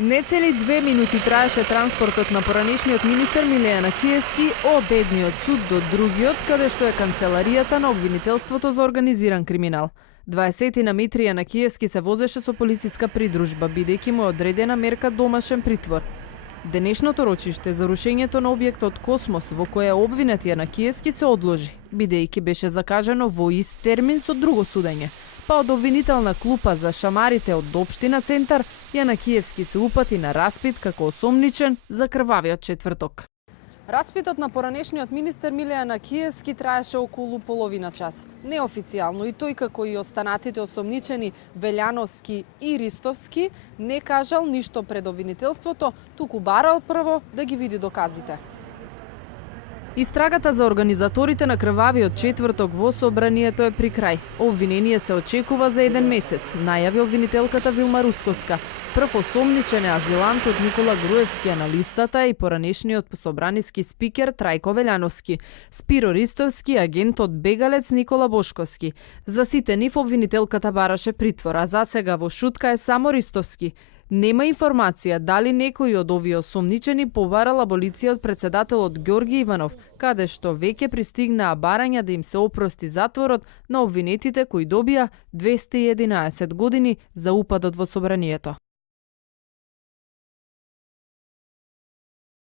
Нецели 2 минути траеше транспортот на поранешниот министер Милејана Киевски од едниот суд до другиот, каде што е канцеларијата на обвинителството за организиран криминал. 20-на Митрија на Киевски се возеше со полициска придружба, бидејќи му е одредена мерка домашен притвор. Денешното рочиште за рушењето на објектот Космос, во кое е обвинетија на Киевски, се одложи, бидејќи беше закажано во ист термин со друго судење. Па од обвинителна клупа за шамарите од Општина Центар, Јана Киевски се упати на распит како осомничен за крвавиот четврток. Распитот на поранешниот министер Милејана Киевски траеше околу половина час. Неофицијално и тој, како и останатите осомничени Велјановски и Ристовски, не кажал ништо пред обвинителството, туку барал прво да ги види доказите. Истрагата за организаторите на крвавиот четврток во собранието е при крај. Обвинение се очекува за 1 месец, најави обвинителката Вилма Русковска. Прв осомничен е азилантот Никола Груевски на листата и поранешниот собраниски спикер Трајко Велјановски, Спиро Ристовски, агентот бегалец Никола Бошковски. За сите нив обвинителката бараше притвор, а засега во шутка е само Ристовски. Нема информација дали некој од овие осомничени побарал аболиција од председателот Ѓорги Иванов, каде што веќе пристигнаа барања да им се опрости затворот на обвинетите кои добија 211 години за упадот во собранието.